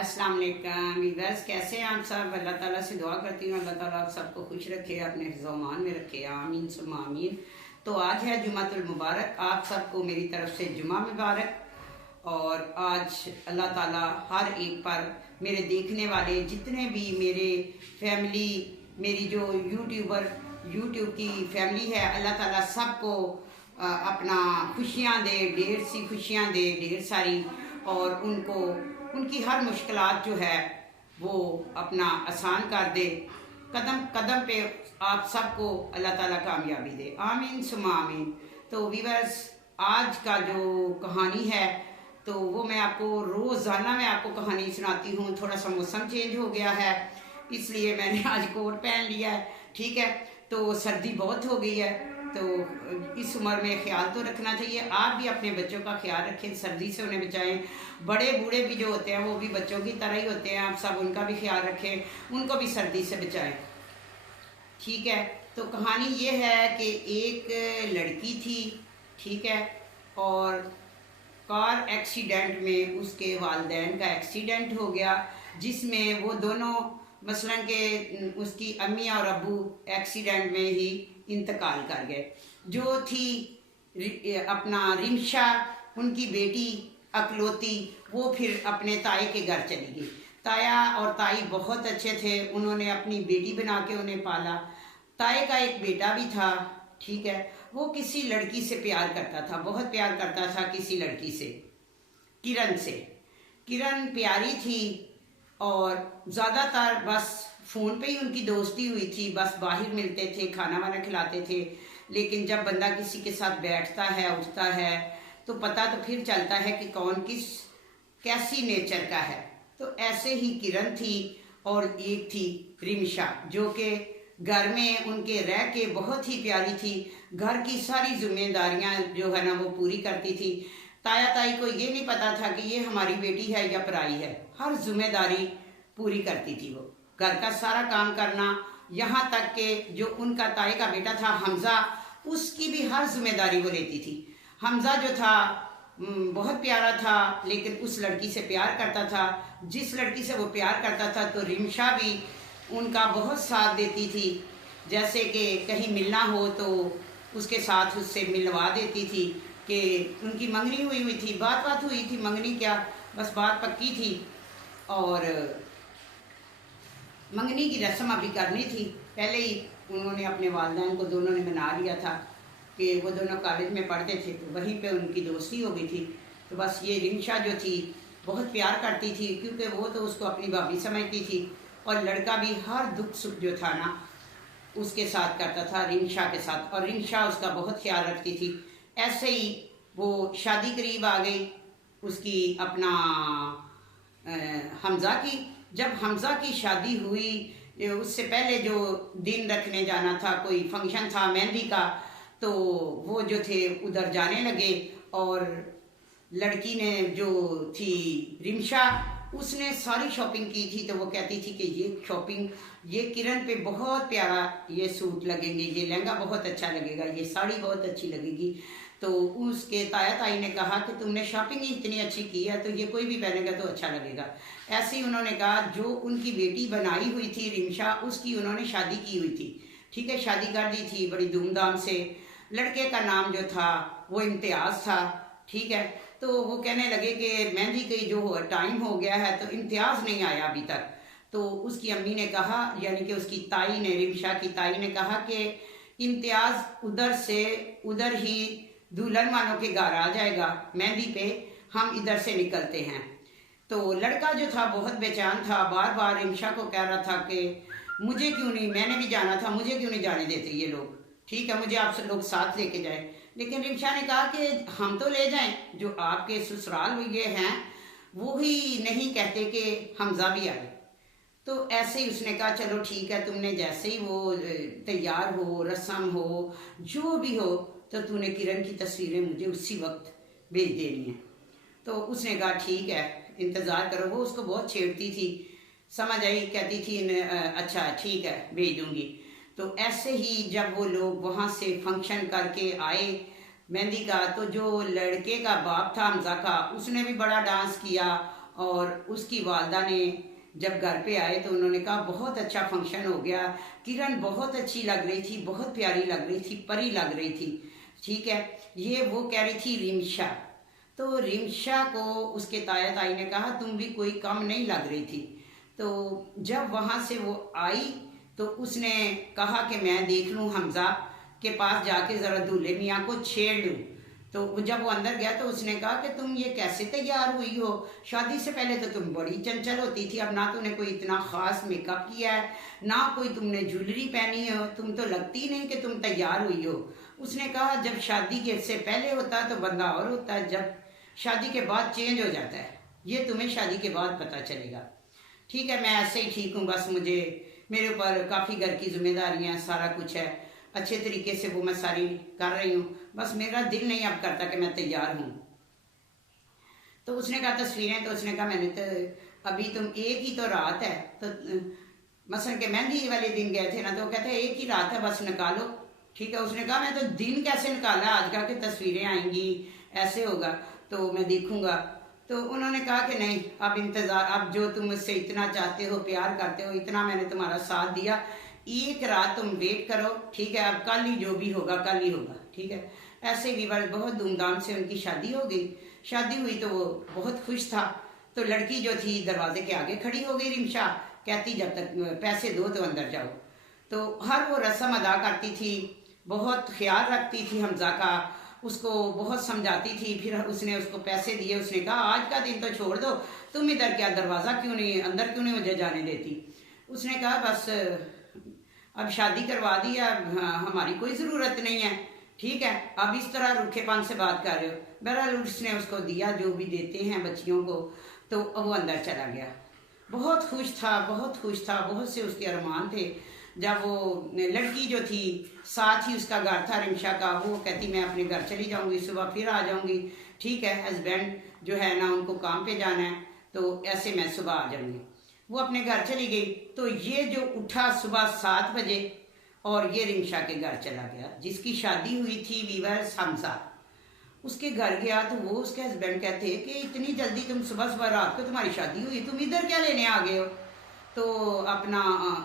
अस्सलाम वालेकुम वीवर्स, कैसे हैं आप सब। अल्लाह ताला से दुआ करती हूँ अल्लाह ताला आप सबको खुश रखे, अपने हिफ्ज़-ओ-अमान में रखे, आमीन सुम्मा आमीन। तो आज है जुमातुल मुबारक, आप सबको मेरी तरफ से जुमा मुबारक। और आज अल्लाह ताला हर एक पर, मेरे देखने वाले जितने भी मेरे फैमिली, मेरी जो यूट्यूब की फैमिली है, अल्लाह ताला सबको अपना खुशियाँ दे, ढेर सी खुशियाँ दे, ढेर सारी। और उनको उनकी हर मुश्किलात जो है वो अपना आसान कर दे। कदम कदम पे आप सबको अल्लाह ताला कामयाबी दे, आमीन सुमा आमीन। तो वीवर्स, आज का जो कहानी है तो वो मैं आपको रोज़ाना मैं आपको कहानी सुनाती हूँ। थोड़ा सा मौसम चेंज हो गया है इसलिए मैंने आज कोट पहन लिया है, ठीक है। तो सर्दी बहुत हो गई है, तो इस उम्र में ख्याल तो रखना चाहिए। आप भी अपने बच्चों का ख्याल रखें, सर्दी से उन्हें बचाएं। बड़े बूढ़े भी जो होते हैं वो भी बच्चों की तरह ही होते हैं, आप सब उनका भी ख्याल रखें, उनको भी सर्दी से बचाएं, ठीक है। तो कहानी ये है कि एक लड़की थी, ठीक है, और कार एक्सीडेंट में उसके वालिदैन का एक्सीडेंट हो गया, जिसमें वो दोनों मसलन के उसकी अम्मी और अब्बू एक्सीडेंट में ही इंतकाल कर गए। जो थी अपना रिमशा, उनकी बेटी अकलौती, वो फिर अपने ताए के घर चली गई। ताया और ताई बहुत अच्छे थे, उन्होंने अपनी बेटी बना के उन्हें पाला। ताए का एक बेटा भी था, ठीक है। वो किसी लड़की से प्यार करता था, बहुत प्यार करता था किसी लड़की से, किरण से। किरण प्यारी थी और ज़्यादातर बस फ़ोन पे ही उनकी दोस्ती हुई थी, बस बाहर मिलते थे, खाना वाना खिलाते थे। लेकिन जब बंदा किसी के साथ बैठता है, उठता है, तो पता तो फिर चलता है कि कौन कैसी नेचर का है। तो ऐसे ही किरण थी और एक थी रिमशा, जो कि घर में उनके रह के बहुत ही प्यारी थी। घर की सारी जिम्मेदारियां जो है ना वो पूरी करती थी। ताया ताई को ये नहीं पता था कि ये हमारी बेटी है या पराई है, हर जिम्मेदारी पूरी करती थी वो, घर का सारा काम करना। यहाँ तक कि जो उनका ताए का बेटा था हमजा, उसकी भी हर जिम्मेदारी वो लेती थी। हमजा जो था बहुत प्यारा था, लेकिन उस लड़की से प्यार करता था। जिस लड़की से वो प्यार करता था तो रिमशा भी उनका बहुत साथ देती थी। जैसे कि कहीं मिलना हो तो उसके साथ उससे मिलवा देती थी। कि उनकी मंगनी हुई थी, बात हुई थी, मंगनी क्या, बस बात पक्की थी और मंगनी की रस्म अभी करनी थी। पहले ही उन्होंने अपने वालिदैन को दोनों ने मना लिया था कि वो दोनों कॉलेज में पढ़ते थे, तो वहीं पे उनकी दोस्ती हो गई थी। तो बस ये रिमशा जो थी बहुत प्यार करती थी, क्योंकि वो तो उसको अपनी भाभी समझती थी। और लड़का भी हर दुख सुख जो था ना उसके साथ करता था, रिमशा के साथ, और रिमशा उसका बहुत ख्याल रखती थी। ऐसे ही वो शादी करीब आ गई उसकी अपना हमजा की। जब हमजा की शादी हुई, उससे पहले जो दिन रखने जाना था, कोई फंक्शन था मेहंदी का, तो वो जो थे उधर जाने लगे। और लड़की ने जो थी रिमशा, उसने सारी शॉपिंग की थी। तो वो कहती थी कि ये शॉपिंग, ये किरण पे बहुत प्यारा ये सूट लगेंगे, ये लहंगा बहुत अच्छा लगेगा, ये साड़ी बहुत अच्छी लगेगी। तो उसके ताया ताई ने कहा कि तुमने शॉपिंग ही इतनी अच्छी की है तो ये कोई भी पहनेगा तो अच्छा लगेगा। ऐसे ही उन्होंने कहा, जो उनकी बेटी बनाई हुई थी रिमशा, उसकी उन्होंने शादी की हुई थी, ठीक है, शादी कर दी थी बड़ी धूमधाम से। लड़के का नाम जो था वो इम्तियाज़ था, ठीक है। तो वो कहने लगे कि मेहंदी की जो टाइम हो गया है तो इम्तियाज़ नहीं आया अभी तक। तो उसकी अम्मी ने कहा, यानी कि उसकी ताई ने, रिमशा की ताई ने कहा कि इम्तियाज़ उधर से उधर ही दुल्हन वालों के घर आ जाएगा मेहंदी पे, हम इधर से निकलते हैं। तो लड़का जो था बहुत बेचैन था, बार बार रिमशा को कह रहा था कि मुझे क्यों नहीं, मैंने भी जाना था, मुझे क्यों नहीं जाने देते ये लोग, ठीक है, मुझे आपसे लोग साथ लेके जाए। लेकिन रिमशा ने कहा कि हम तो ले जाएं, जो आपके ससुराल हुए हैं वो ही नहीं कहते कि हमजा भी आए। तो ऐसे ही उसने कहा चलो ठीक है, तुमने जैसे ही वो तैयार हो, रस्म हो, जो भी हो, तो तूने किरण की तस्वीरें मुझे उसी वक्त भेज देनी है। तो उसने कहा ठीक है, इंतज़ार करो। वो उसको बहुत छेड़ती थी, समझ आई, कहती थी अच्छा ठीक है भेज दूंगी। तो ऐसे ही जब वो लोग वहाँ से फंक्शन करके आए मेहंदी का, तो जो लड़के का बाप था हमजा का, उसने भी बड़ा डांस किया और उसकी वालदा ने जब घर पे आए तो उन्होंने कहा बहुत अच्छा फंक्शन हो गया, किरण बहुत अच्छी लग रही थी, बहुत प्यारी लग रही थी, परी लग रही थी। ठीक है, ये वो कह रही थी रिमशा। तो रिमशा को उसके ताया ताई ने कहा तुम भी कोई कम नहीं लग रही थी। तो जब वहाँ से वो आई तो उसने कहा कि मैं देख लूँ हमजा के पास जाके ज़रा दूल्हे मियाँ को छेड़ लूँ। तो जब वो अंदर गया तो उसने कहा कि तुम ये कैसे तैयार हुई हो, शादी से पहले तो तुम बड़ी चंचल होती थी, अब ना तुमने कोई इतना ख़ास मेकअप किया है, ना कोई तुमने ज्वेलरी पहनी है, तुम तो लगती नहीं कि तुम तैयार हुई हो। उसने कहा जब शादी के से पहले होता है तो बंदा और होता है, जब शादी के बाद चेंज हो जाता है, ये तुम्हें शादी के बाद पता चलेगा। ठीक है, मैं ऐसे ही ठीक हूँ, बस मुझे मेरे ऊपर काफ़ी घर की जिम्मेदारियाँ सारा कुछ है, अच्छे तरीके से वो मैं सारी कर रही हूँ, बस मेरा दिल नहीं अब करता कि मैं तैयार हूँ। तो उसने कहा तस्वीरें, तो उसने कहा मैंने तो अभी तुम एक ही तो रात है, तो मसलन के मेहंदी वाले दिन गए थे ना, तो वो कहते हैं एक ही रात है बस निकालो। ठीक है, उसने कहा मैं तो दिन कैसे निकाला, आज का कि तस्वीरें आएंगी ऐसे होगा तो मैं देखूंगा। तो उन्होंने कहा कि नहीं, अब इंतज़ार, अब जो तुम मुझसे इतना चाहते हो, प्यार करते हो, इतना मैंने तुम्हारा साथ दिया, एक रात तुम वेट करो। ठीक है, अब कल ही जो भी होगा कल ही होगा। ठीक है, ऐसे विवाह बहुत धूमधाम से उनकी शादी हो गई। शादी हुई तो वो बहुत खुश था। तो लड़की जो थी दरवाजे के आगे खड़ी हो गई रिमशा, कहती जब तक पैसे दो तो अंदर जाओ। तो हर वो रस्म अदा करती थी, बहुत ख्याल रखती थी हमजा का, उसको बहुत समझाती थी। फिर उसने उसको पैसे दिए, उसने कहा आज का दिन तो छोड़ दो, तुम इधर क्या दरवाज़ा क्यों नहीं, अंदर क्यों नहीं मुझे जाने देती। उसने कहा बस अब शादी करवा दी, अब हमारी कोई ज़रूरत नहीं है। ठीक है, अब इस तरह रूखेपन से बात कर रहे हो। बहरहाल उसने उसको दिया जो भी देते हैं बच्चियों को, तो वो अंदर चला गया। बहुत खुश था, बहुत खुश था, बहुत से उसके अरमान थे। जब वो लड़की जो थी साथ ही उसका घर था रिमशा का, वो कहती मैं अपने घर चली जाऊंगी, सुबह फिर आ जाऊंगी। ठीक है, हस्बैंड जो है ना उनको काम पे जाना है, तो ऐसे मैं सुबह आ जाऊंगी। वो अपने घर चली गई। तो ये जो उठा सुबह 7 बजे और ये रिमशा के घर चला गया, जिसकी शादी हुई थी वीवर हमजा, उसके घर गया। तो वो उसके हस्बैंड कहते हैं कि इतनी जल्दी तुम, सुबह सुबह रात को तुम्हारी शादी हुई, तुम इधर क्या लेने आ गए हो। तो अपना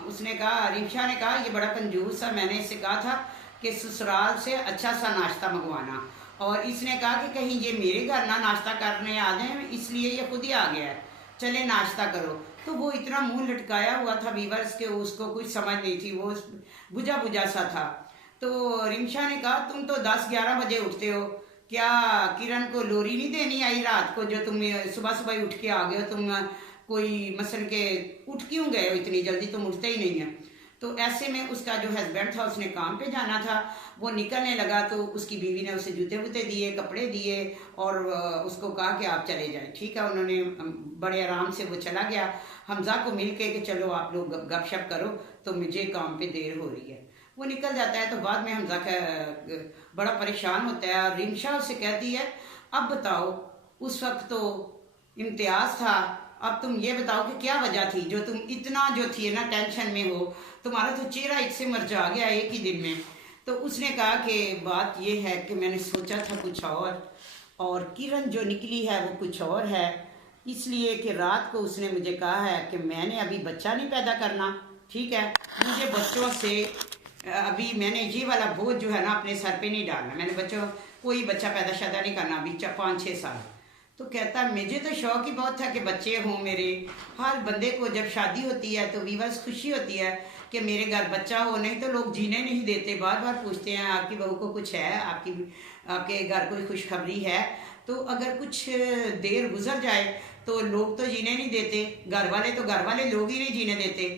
उसने कहा, रिमशा ने कहा ये बड़ा कंजूस है, मैंने इससे कहा था कि ससुराल से अच्छा सा नाश्ता मंगवाना, और इसने कहा कि कहीं ये मेरे घर ना नाश्ता करने आ जाए, इसलिए ये खुद ही आ गया है, चले नाश्ता करो। तो वो इतना मुंह लटकाया हुआ था वीवर्स के, उसको कुछ समझ नहीं थी, वो बुझा बुझा सा था। तो रिमशा ने कहा तुम तो 10-11 बजे उठते हो, क्या किरण को लोरी नहीं देनी आई रात को, जो तुम सुबह सुबह उठ के आ गए हो, तुम कोई मसल के उठ क्यों गए हो इतनी जल्दी, तुम उठते ही नहीं है। तो ऐसे में उसका जो हस्बैंड था उसने काम पे जाना था, वो निकलने लगा तो उसकी बीवी ने उसे जूते वूते दिए, कपड़े दिए, और उसको कहा कि आप चले जाएं। ठीक है, उन्होंने बड़े आराम से वो चला गया हमजा को मिल के कि चलो आप लोग गपशप करो, तो मुझे काम पे देर हो रही है। वो निकल जाता है। तो बाद में हमजा का बड़ा परेशान होता है, और रिमशा उसे कहती है अब बताओ, उस वक्त तो इम्तियाज था, अब तुम ये बताओ कि क्या वजह थी जो तुम इतना जो थी ना टेंशन में हो, तुम्हारा तो चेहरा इससे मरझा गया एक ही दिन में। तो उसने कहा कि बात ये है कि मैंने सोचा था कुछ और किरण जो निकली है वो कुछ और है, इसलिए कि रात को उसने मुझे कहा है कि मैंने अभी बच्चा नहीं पैदा करना। ठीक है, मुझे बच्चों से अभी मैंने ये वाला बोझ जो है ना अपने सर पे नहीं डालना, मैंने बच्चों कोई बच्चा पैदा शादा नहीं करना अभी 5-6 साल। तो कहता मुझे तो शौक ही बहुत था कि बच्चे हों मेरे। हर बंदे को जब शादी होती है तो वीवर्स खुशी होती है कि मेरे घर बच्चा हो, नहीं तो लोग जीने नहीं देते, बार बार पूछते हैं आपकी बहू को कुछ है, आपके घर कोई खुशखबरी है। तो अगर कुछ देर गुजर जाए तो लोग तो जीने नहीं देते, घर वाले लोग ही नहीं जीने देते।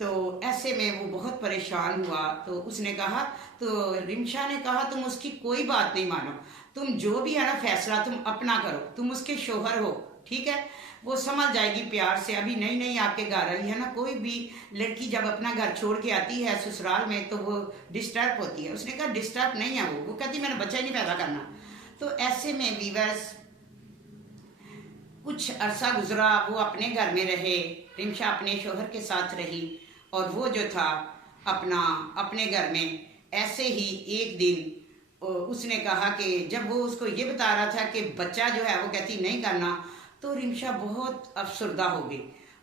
तो ऐसे में वो बहुत परेशान हुआ। तो उसने कहा, तो रिमशा ने कहा तुम उसकी कोई बात नहीं मानो, तुम जो भी है ना फैसला तुम अपना करो, तुम उसके शोहर हो। ठीक है, वो समझ जाएगी प्यार से, अभी नई नई आपके घर आई है ना, कोई भी लड़की जब अपना घर छोड़ के आती है ससुराल में तो वो डिस्टर्ब होती है। उसने कहा डिस्टर्ब नहीं है वो कहती मैंने बच्चा ही नहीं पैदा करना। तो ऐसे में वीवर्स कुछ अरसा गुजरा, वो अपने घर में रहे, रिमशा अपने शोहर के साथ रही, और वो जो था अपने घर में। ऐसे ही एक दिन उसने कहा कि जब वो उसको ये बता रहा था कि बच्चा जो है वो कहती नहीं करना, तो रिमशा बहुत अफसरदा हो गई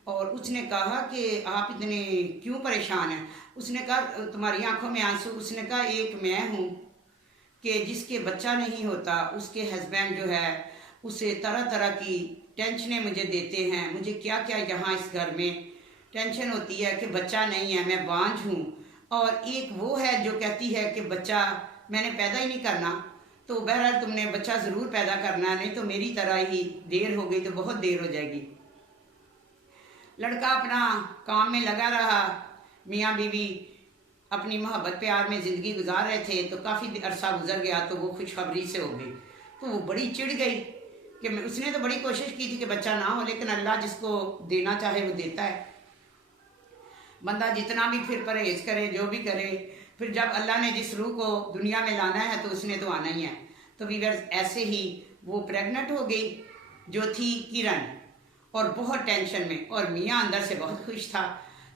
और उसने कहा कि आप इतने क्यों परेशान हैं। उसने कहा तुम्हारी आंखों में आंसू। उसने कहा एक मैं हूँ कि जिसके बच्चा नहीं होता, उसके हस्बैंड जो है उसे तरह तरह की टेंशनें मुझे देते हैं। मुझे क्या क्या यहाँ इस घर में टेंशन होती है कि बच्चा नहीं है, मैं बांझ हूँ। और एक वो है जो कहती है कि बच्चा मैंने पैदा ही नहीं करना। तो बहरहाल तुमने बच्चा ज़रूर पैदा करना है, नहीं तो मेरी तरह ही देर हो गई तो बहुत देर हो जाएगी। लड़का अपना काम में लगा रहा। मियाँ बीवी अपनी मोहब्बत प्यार में ज़िंदगी गुजार रहे थे। तो काफ़ी अरसा गुजर गया तो वो खुशखबरी से हो गई। तो वो बड़ी चिढ़ गई कि उसने तो बड़ी कोशिश की थी कि बच्चा ना हो, लेकिन अल्लाह जिसको देना चाहे वो देता है। बंदा जितना भी फिर परहेज करे, जो भी करे, फिर जब अल्लाह ने जिस रूह को दुनिया में लाना है तो उसने तो आना ही है। तो वीवर्स ऐसे ही वो प्रेग्नेंट हो गई जो थी किरण, और बहुत टेंशन में, और मियाँ अंदर से बहुत खुश था।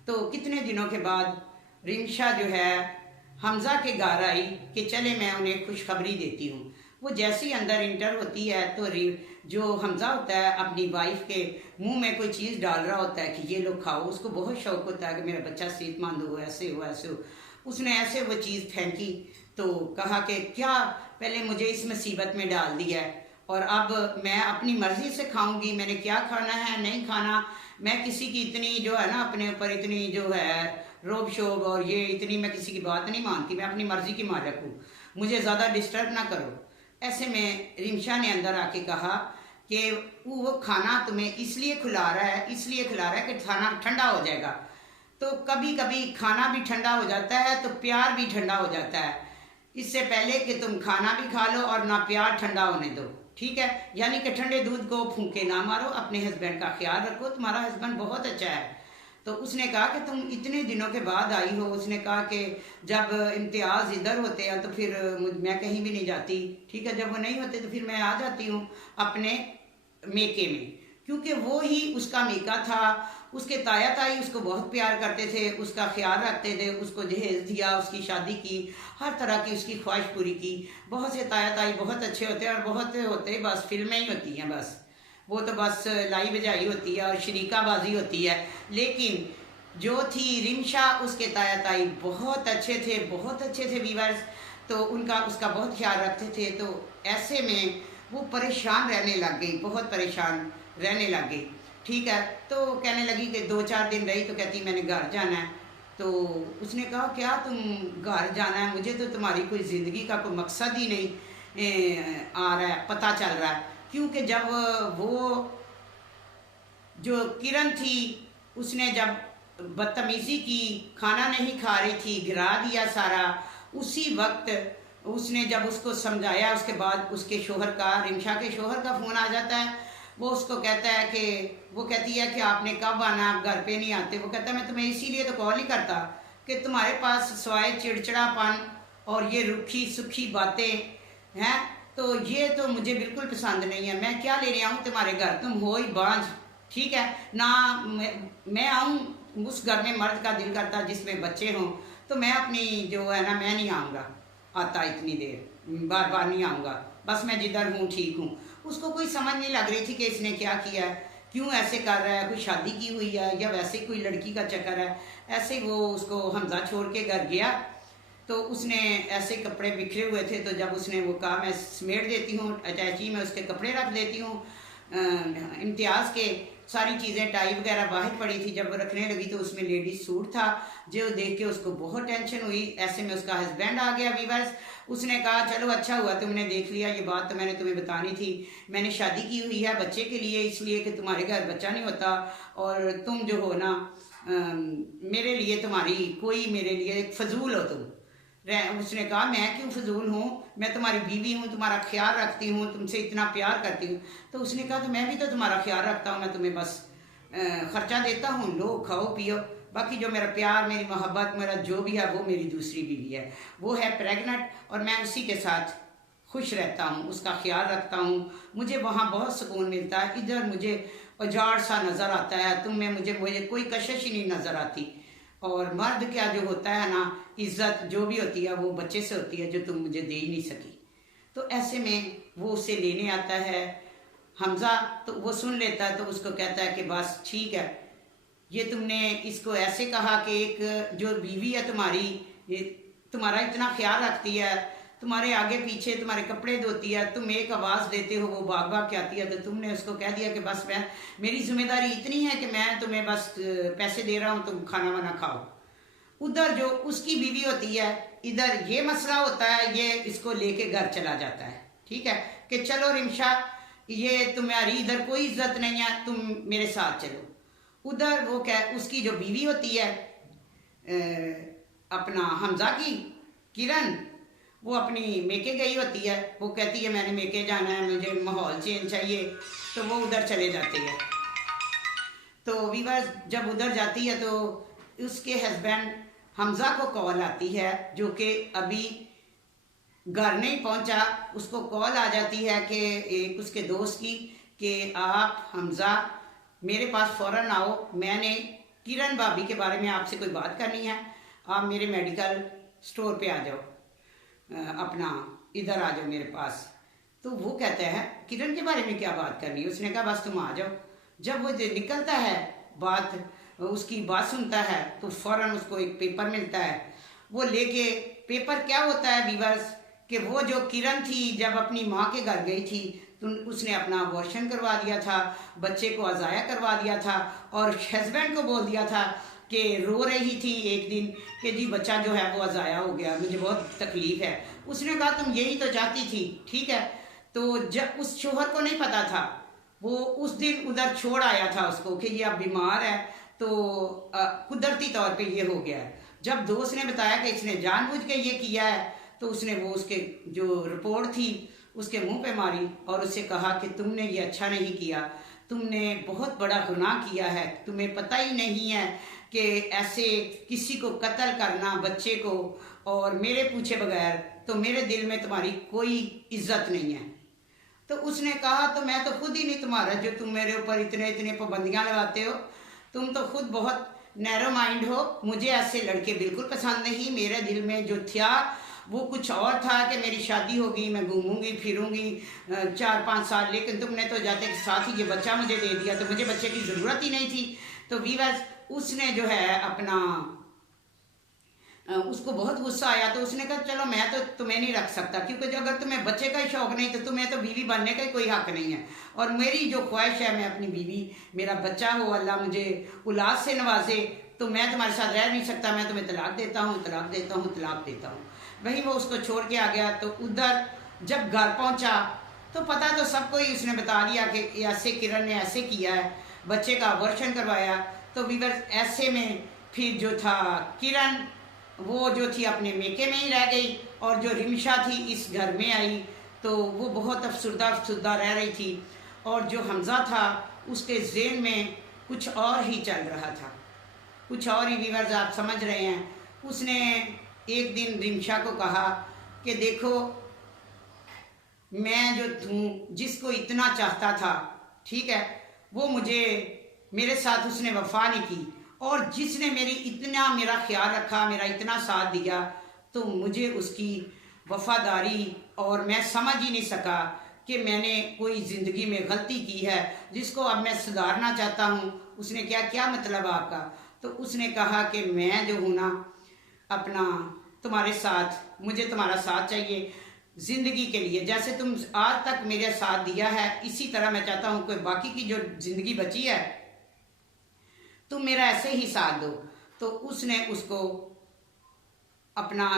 तो कितने दिनों के बाद रिमशा जो है हमजा के घर आई कि चले मैं उन्हें खुशखबरी देती हूँ। वो जैसे ही अंदर इंटर होती है तो जो हमजा होता है अपनी वाइफ के मुंह में कोई चीज़ डाल रहा होता है कि ये लोग खाओ। उसको बहुत शौक होता है कि मेरा बच्चा सेहतमंद हो, ऐसे हो ऐसे हो। उसने ऐसे वो चीज़ फेंकी तो कहा कि क्या पहले मुझे इस मुसीबत में डाल दिया है और अब मैं अपनी मर्जी से खाऊंगी, मैंने क्या खाना है नहीं खाना। मैं किसी की इतनी जो है ना अपने ऊपर इतनी जो है रोब शोब और ये इतनी मैं किसी की बात नहीं मानती, मैं अपनी मर्जी की मालिक हूँ, मुझे ज़्यादा डिस्टर्ब ना करो। ऐसे में रिमशा ने अंदर आके कहा कि वो खाना तुम्हें इसलिए खिला रहा है कि खाना ठंडा हो जाएगा। तो कभी कभी खाना भी ठंडा हो जाता है तो प्यार भी ठंडा हो जाता है। इससे पहले कि तुम खाना भी खा लो और ना प्यार ठंडा होने दो, ठीक है। यानी कि ठंडे दूध को फूंके ना मारो, अपने हस्बैंड का ख्याल रखो, तुम्हारा हस्बैंड बहुत अच्छा है। तो उसने कहा कि तुम इतने दिनों के बाद आई हो। उसने कहा कि जब इम्तियाज़ इधर होते हैं तो फिर मैं कहीं भी नहीं जाती, ठीक है। जब वो नहीं होते तो फिर मैं आ जाती हूँ अपने मेके में, क्योंकि वो ही उसका मेका था। उसके ताया ताई उसको बहुत प्यार करते थे, उसका ख्याल रखते थे, उसको जहेज दिया, उसकी शादी की, हर तरह की उसकी ख्वाहिश पूरी की। बहुत से ताया ताई बहुत अच्छे होते हैं और बहुत होते बस फिल्में ही होती हैं, बस वो तो बस लाई बजाई होती है और शरीकाबाजी होती है। लेकिन जो थी रिमशा, उसके ताया ताई बहुत अच्छे थे, बहुत अच्छे थे वीवर्स। तो उनका उसका बहुत ख्याल रखते थे। तो ऐसे में वो परेशान रहने लग गई, बहुत परेशान रहने लग गई, ठीक है। तो कहने लगी कि 2-4 दिन रही तो कहती मैंने घर जाना है। तो उसने कहा क्या तुम घर जाना है, मुझे तो तुम्हारी कोई ज़िंदगी का कोई मकसद ही नहीं आ रहा है, पता चल रहा है। क्योंकि जब वो जो किरण थी उसने जब बदतमीज़ी की, खाना नहीं खा रही थी, गिरा दिया सारा, उसी वक्त उसने जब उसको समझाया, उसके बाद उसके शोहर का, रिमशा के शोहर का फ़ोन आ जाता है। वो उसको कहता है कि वो कहती है कि आपने कब आना, आप घर पे नहीं आते। वो कहता है मैं तुम्हें इसीलिए तो कॉल नहीं करता कि तुम्हारे पास सवाए चिड़चिड़ापन और ये रुखी सुखी बातें हैं, तो ये तो मुझे बिल्कुल पसंद नहीं है। मैं क्या लेने आऊँ तुम्हारे घर, तुम हो ही बांझ, ठीक है ना। मैं आऊँ उस घर में, मर्द का दिल करता जिसमें बच्चे हों, तो मैं अपनी जो है ना, मैं नहीं आऊँगा आता इतनी देर, बार बार नहीं आऊँगा, बस मैं जिधर हूँ ठीक हूँ। उसको कोई समझ नहीं लग रही थी कि इसने क्या किया है, क्यों ऐसे कर रहा है, कोई शादी की हुई है या वैसे कोई लड़की का चक्कर है। ऐसे वो उसको हमजा छोड़ के घर गया तो उसने ऐसे कपड़े बिखरे हुए थे। तो जब उसने वो कहा मैं समेट देती हूँ, अटैची में उसके कपड़े रख देती हूँ, इम्तियाज़ के सारी चीज़ें, टाई वगैरह बाहर पड़ी थी। जब वो रखने लगी तो उसमें लेडीज सूट था, जो देख के उसको बहुत टेंशन हुई। ऐसे में उसका हस्बैंड आ गया वीवर्स। उसने कहा चलो अच्छा हुआ तुमने देख लिया, ये बात तो मैंने तुम्हें बतानी थी। मैंने शादी की हुई है बच्चे के लिए, इसलिए कि तुम्हारे घर बच्चा नहीं होता और तुम जो हो ना मेरे लिए, तुम्हारी कोई मेरे लिए फजूल हो तुम। उसने कहा मैं क्यों फजूल हूँ, मैं तुम्हारी बीवी हूँ, तुम्हारा ख्याल रखती हूँ, तुमसे इतना प्यार करती हूँ। तो उसने कहा तो मैं भी तो तुम्हारा ख्याल रखता हूँ, मैं तुम्हें बस खर्चा देता हूँ, लो खाओ पियो, बाकी जो मेरा प्यार, मेरी मोहब्बत, मेरा जो भी है वो मेरी दूसरी बीवी है, वो है प्रेग्नेंट और मैं उसी के साथ खुश रहता हूँ, उसका ख्याल रखता हूँ। मुझे वहाँ बहुत सुकून मिलता है, इधर मुझे उजाड़ सा नज़र आता है, तुम में मुझे कोई कशिश ही नहीं नज़र आती। और मर्द क्या जो होता है ना, इज्जत जो भी होती है वो बच्चे से होती है जो तुम मुझे दे ही नहीं सकी। तो ऐसे में वो उसे लेने आता है, हमजा तो वो सुन लेता है, तो उसको कहता है कि बस ठीक है, ये तुमने इसको ऐसे कहा कि एक जो बीवी है तुम्हारी, ये तुम्हारा इतना ख्याल रखती है, तुम्हारे आगे पीछे तुम्हारे कपड़े धोती है, तुम एक आवाज़ देते हो वो भाग भाग के आती है, तो तुमने उसको कह दिया कि बस मैं, मेरी जिम्मेदारी इतनी है कि मैं तुम्हें बस पैसे दे रहा हूँ, तुम खाना वाना खाओ। उधर जो उसकी बीवी होती है, इधर ये मसला होता है, ये इसको लेके घर चला जाता है, ठीक है, कि चलो रिमशा, ये तुम्हारी इधर कोई इज्जत नहीं है, तुम मेरे साथ चलो। उधर वो क्या, उसकी जो बीवी होती है अपना हमजा की, किरण, वो अपनी मेके गई होती है, वो कहती है मैंने मेके जाना है, मुझे माहौल चेंज चाहिए, तो वो उधर चले जाते हैं। तो वीवर जब उधर जाती है तो उसके हस्बैंड हमजा को कॉल आती है, जो कि अभी घर नहीं पहुंचा, उसको कॉल आ जाती है कि एक उसके दोस्त की, कि आप हमजा मेरे पास फ़ौरन आओ, मैंने किरण भाभी के बारे में आपसे कोई बात करनी है, आप मेरे मेडिकल स्टोर पे आ जाओ, अपना इधर आ जाओ मेरे पास। तो वो कहते हैं किरण के बारे में क्या बात करनी है, उसने कहा बस तुम आ जाओ। जब वो निकलता है, बात उसकी बात सुनता है, तो फ़ौरन उसको एक पेपर मिलता है, वो लेके, पेपर क्या होता है वीवर्स, कि वो जो किरण थी जब अपनी माँ के घर गई थी तो उसने अपना अबॉर्शन करवा दिया था, बच्चे को अजाया करवा दिया था, और हस्बैंड को बोल दिया था कि रो रही थी एक दिन कि जी बच्चा जो है वो अजाया हो गया, मुझे बहुत तकलीफ है। उसने कहा तुम यही तो चाहती थी, ठीक है। तो जब उस शोहर को नहीं पता था, वो उस दिन उधर छोड़ आया था उसको कि ये अब बीमार है, तो कुदरती तौर पे ये हो गया है। जब दोस्त ने बताया कि इसने जानबूझ के ये किया है, तो उसने वो उसके जो रिपोर्ट थी उसके मुंह पे मारी और उससे कहा कि तुमने ये अच्छा नहीं किया, तुमने बहुत बड़ा गुनाह किया है, तुम्हें पता ही नहीं है कि ऐसे किसी को कत्ल करना, बच्चे को, और मेरे पूछे बगैर, तो मेरे दिल में तुम्हारी कोई इज्जत नहीं है। तो उसने कहा तो मैं तो खुद ही नहीं तुम्हारा, जो तुम मेरे ऊपर इतने इतने पाबंदियां लगाते हो, तुम तो खुद बहुत नैरो माइंड हो, मुझे ऐसे लड़के बिल्कुल पसंद नहीं, मेरे दिल में जो था वो कुछ और था कि मेरी शादी होगी, मैं घूमूंगी फिरूंगी 4-5 साल, लेकिन तुमने तो जाते के साथ ही ये बच्चा मुझे दे दिया, तो मुझे बच्चे की ज़रूरत ही नहीं थी। तो वीवर्स उसने जो है अपना, उसको बहुत गुस्सा आया, तो उसने कहा चलो मैं तो तुम्हें नहीं रख सकता, क्योंकि अगर तुम्हें बच्चे का ही शौक नहीं तो तुम्हें तो बीवी बनने का ही कोई हक नहीं है, और मेरी जो ख्वाहिश है मैं अपनी बीवी, मेरा बच्चा हो, अल्लाह मुझे औलाद से नवाजे, तो मैं तुम्हारे साथ रह नहीं सकता, मैं तुम्हें तलाक देता हूँ, तलाक देता हूँ, तलाक देता हूँ। वही वो उसको छोड़ के आ गया। तो उधर जब घर पहुंचा तो पता तो सबको ही उसने बता दिया कि ऐसे किरण ने ऐसे किया है, बच्चे का अबॉर्शन करवाया। तो वीवर ऐसे में फिर जो था किरण, वो जो थी अपने मेके में ही रह गई, और जो रिमशा थी इस घर में आई, तो वो बहुत अफसुदा रह रही थी, और जो हमजा था उसके ज़हन में कुछ और ही चल रहा था, कुछ और ही। वीवर्स आप समझ रहे हैं, उसने एक दिन रिमशा को कहा कि देखो मैं जो हूँ, जिसको इतना चाहता था, ठीक है, वो मुझे, मेरे साथ उसने वफा नहीं की, और जिसने मेरी इतना मेरा ख्याल रखा, मेरा इतना साथ दिया, तो मुझे उसकी वफादारी, और मैं समझ ही नहीं सका कि मैंने कोई ज़िंदगी में गलती की है जिसको अब मैं सुधारना चाहता हूँ। उसने क्या मतलब आपका? तो उसने कहा कि मैं जो हूँ ना अपना तुम्हारे साथ, मुझे तुम्हारा साथ चाहिए ज़िंदगी के लिए, जैसे तुम आज तक मेरे साथ दिया है, इसी तरह मैं चाहता हूँ कि बाकी की जो ज़िंदगी बची है तुम मेरा ऐसे ही साथ दो। तो उसने उसको अपना,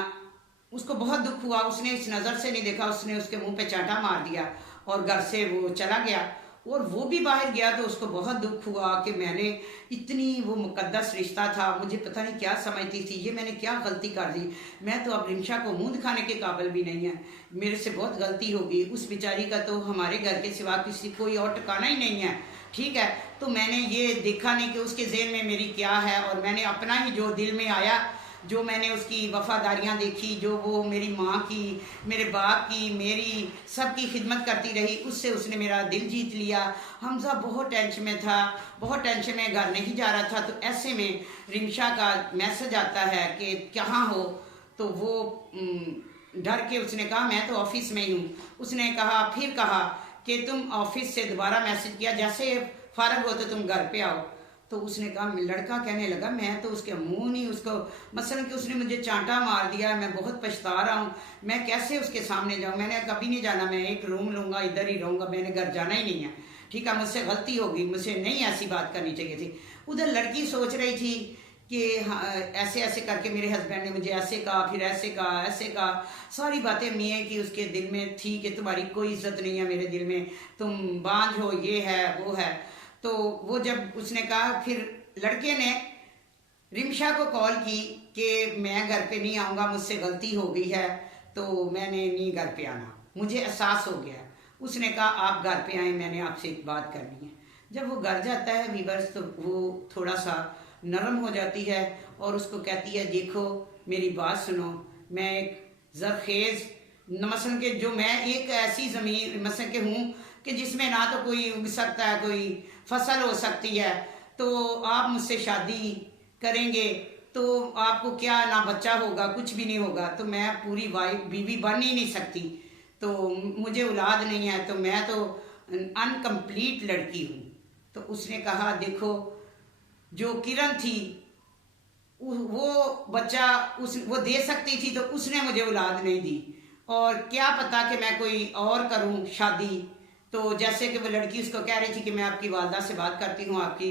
उसको बहुत दुख हुआ, उसने इस नज़र से नहीं देखा, उसने उसके मुंह पे चांटा मार दिया और घर से वो चला गया। और वो भी बाहर गया तो उसको बहुत दुख हुआ कि मैंने इतनी, वो मुकद्दस रिश्ता था, मुझे पता नहीं क्या समझती थी, ये मैंने क्या गलती कर दी, मैं तो अब रिमशा को मुंह दिखाने के काबिल भी नहीं है, मेरे से बहुत गलती होगी। उस बेचारी का तो हमारे घर के सिवा किसी कोई और ठिकाना ही नहीं है, ठीक है। तो मैंने ये देखा नहीं कि उसके ज़हन में मेरी क्या है, और मैंने अपना ही जो दिल में आया, जो मैंने उसकी वफादारियाँ देखी, जो वो मेरी माँ की, मेरे बाप की, मेरी सबकी खिदमत करती रही, उससे उसने मेरा दिल जीत लिया। हमजा बहुत टेंशन में था, बहुत टेंशन में, घर नहीं जा रहा था। तो ऐसे में रिमशा का मैसेज आता है कि कहाँ हो? तो वो डर के उसने कहा मैं तो ऑफिस में ही हूँ। उसने कहा, फिर कहा कि तुम ऑफिस से दोबारा मैसेज किया, जैसे फारग हो तो तुम घर पे आओ। तो उसने कहा, लड़का कहने लगा मैं तो उसके मुंह नहीं, उसको मसलन कि उसने मुझे चांटा मार दिया, मैं बहुत पछता रहा हूँ, मैं कैसे उसके सामने जाऊँ। मैंने कभी नहीं जाना, मैं एक रूम लूँगा, इधर ही रहूँगा, मैंने घर जाना ही नहीं है। ठीक है, मुझसे गलती होगी, मुझे नहीं ऐसी बात करनी चाहिए थी। उधर लड़की सोच रही थी कि हाँ, ऐसे ऐसे करके मेरे हस्बैंड ने मुझे ऐसे कहा, फिर ऐसे कहा, ऐसे कहा, सारी बातें मियाँ की उसके दिल में थी कि तुम्हारी कोई इज्जत नहीं है मेरे दिल में, तुम बांझ हो, ये है वो है। तो वो जब उसने कहा, फिर लड़के ने रिमशा को कॉल की कि मैं घर पे नहीं आऊँगा, मुझसे गलती हो गई है, तो मैंने नहीं घर पे आना, मुझे एहसास हो गया। उसने कहा आप घर पे आए, मैंने आपसे एक बात करनी है। जब वो घर जाता है वीवर्स, तो वो थोड़ा सा नरम हो जाती है और उसको कहती है, देखो मेरी बात सुनो, मैं एक जरखेज मसलन के जो मैं एक ऐसी ज़मीन मसलन के हूँ कि जिसमें ना तो कोई उग सकता है, कोई फसल हो सकती है, तो आप मुझसे शादी करेंगे तो आपको क्या ना बच्चा होगा, कुछ भी नहीं होगा, तो मैं पूरी वाइफ बीवी बन ही नहीं सकती, तो मुझे औलाद नहीं है, तो मैं तो अनकम्प्लीट लड़की हूँ। तो उसने कहा, देखो जो किरण थी वो बच्चा वो दे सकती थी, तो उसने मुझे औलाद नहीं दी, और क्या पता कि मैं कोई और करूं शादी। तो जैसे कि वो लड़की उसको कह रही थी कि मैं आपकी वालदा से बात करती हूँ, आपकी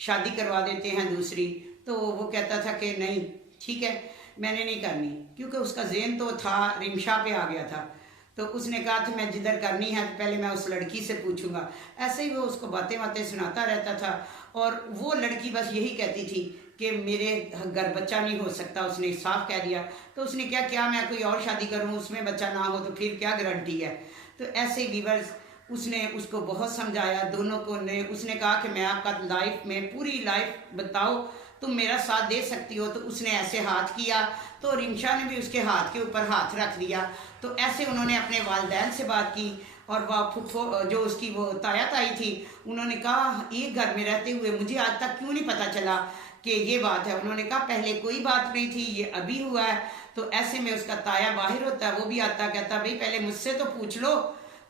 शादी करवा देते हैं दूसरी, तो वो कहता था कि नहीं ठीक है, मैंने नहीं करनी, क्योंकि उसका ज़हन तो था रिमशा पे आ गया था। तो उसने कहा था मैं जिधर करनी है तो पहले मैं उस लड़की से पूछूंगा। ऐसे ही वो उसको बातें बातें सुनाता रहता था, और वो लड़की बस यही कहती थी कि मेरे घर बच्चा नहीं हो सकता, उसने साफ कह दिया। तो उसने क्या मैं कोई और शादी करूं, उसमें बच्चा ना हो तो फिर क्या गारंटी है। तो ऐसे वीवर्स उसने उसको बहुत समझाया, दोनों को ने उसने कहा कि मैं आपका लाइफ में पूरी लाइफ बताओ, तुम मेरा साथ दे सकती हो। तो उसने ऐसे हाथ किया, तो रिमशा ने भी उसके हाथ के ऊपर हाथ रख दिया। तो ऐसे उन्होंने अपने वालिदैन से बात की, और वह फुफो जो उसकी वो ताया ताई थी, उन्होंने कहा एक घर में रहते हुए मुझे आज तक क्यों नहीं पता चला कि ये बात है। उन्होंने कहा पहले कोई बात नहीं थी, ये अभी हुआ है। तो ऐसे में उसका ताया बाहर होता है, वो भी आता कहता भाई पहले मुझसे तो पूछ लो।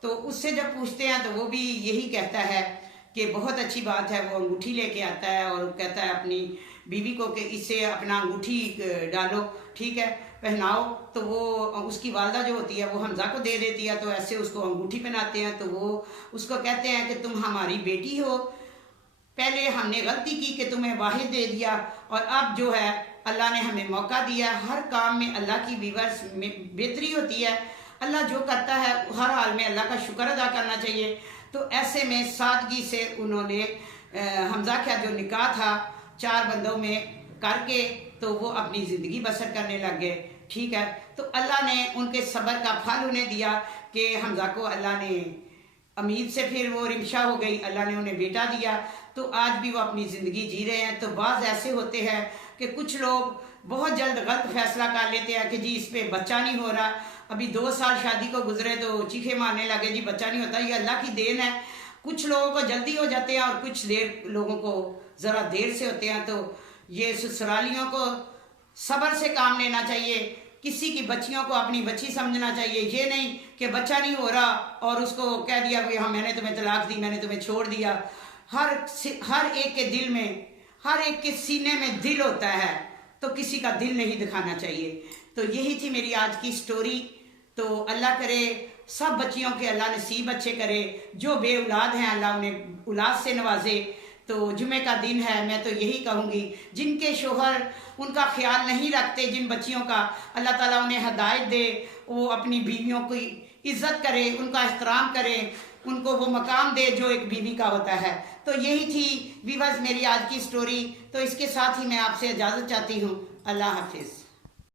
तो उससे जब पूछते हैं तो वो भी यही कहता है कि बहुत अच्छी बात है। वो अंगूठी लेके आता है और कहता है अपनी बीवी को कि इससे अपना अंगूठी डालो, ठीक है, पहनाओ। तो वो उसकी वालदा जो होती है वो हमजा को दे देती है, तो ऐसे उसको अंगूठी पहनाते हैं। तो वो उसको कहते हैं कि तुम हमारी बेटी हो, पहले हमने गलती की कि तुम्हें वाहिद दे दिया, और अब जो है अल्लाह ने हमें मौका दिया। हर काम में अल्लाह की वीवर्स में बेहतरी होती है, अल्लाह जो करता है हर हाल में अल्लाह का शुक्र अदा करना चाहिए। तो ऐसे में सादगी से उन्होंने हमजा का जो निकाह था 4 बंदों में करके, तो वो अपनी ज़िंदगी बसर करने लग गए, ठीक है। तो अल्लाह ने उनके सब्र का फल उन्हें दिया कि हमजा को अल्लाह ने अमीर से फिर वो रिमशा हो गई, अल्लाह ने उन्हें बेटा दिया। तो आज भी वो अपनी ज़िंदगी जी रहे हैं। तो बाज़ ऐसे होते हैं कि कुछ लोग बहुत जल्द गलत फैसला कर लेते हैं कि जी इस पर बच्चा नहीं हो रहा, अभी 2 साल शादी को गुजरे तो चीखे मारने लगे जी बच्चा नहीं होता, ये अल्लाह की देन है। कुछ लोगों को जल्दी हो जाते हैं और कुछ देर लोगों को ज़रा देर से होते हैं। तो ये ससुरालियों को सब्र से काम लेना चाहिए, किसी की बच्चियों को अपनी बच्ची समझना चाहिए। ये नहीं कि बच्चा नहीं हो रहा और उसको कह दिया कि हाँ मैंने तुम्हें तलाक दी, मैंने तुम्हें छोड़ दिया। हर एक के दिल में, हर एक के सीने में दिल होता है, तो किसी का दिल नहीं दिखाना चाहिए। तो यही थी मेरी आज की स्टोरी। तो अल्लाह करे सब बच्चियों के अल्लाह नसीब अच्छे करे, जो बे औलाद हैं अल्लाह उन्हें औलाद से नवाजे। तो जुमे का दिन है, मैं तो यही कहूँगी जिनके शोहर उनका ख्याल नहीं रखते, जिन बच्चियों का, अल्लाह ताला उन्हें हदायत दे, वो अपनी बीवियों की इज्जत करे, उनका एहतराम करे, उनको वो मकाम दे जो एक बीवी का होता है। तो यही थी व्यूअर्स मेरी आज की स्टोरी। तो इसके साथ ही मैं आपसे इजाज़त चाहती हूँ। अल्लाह हाफिज़।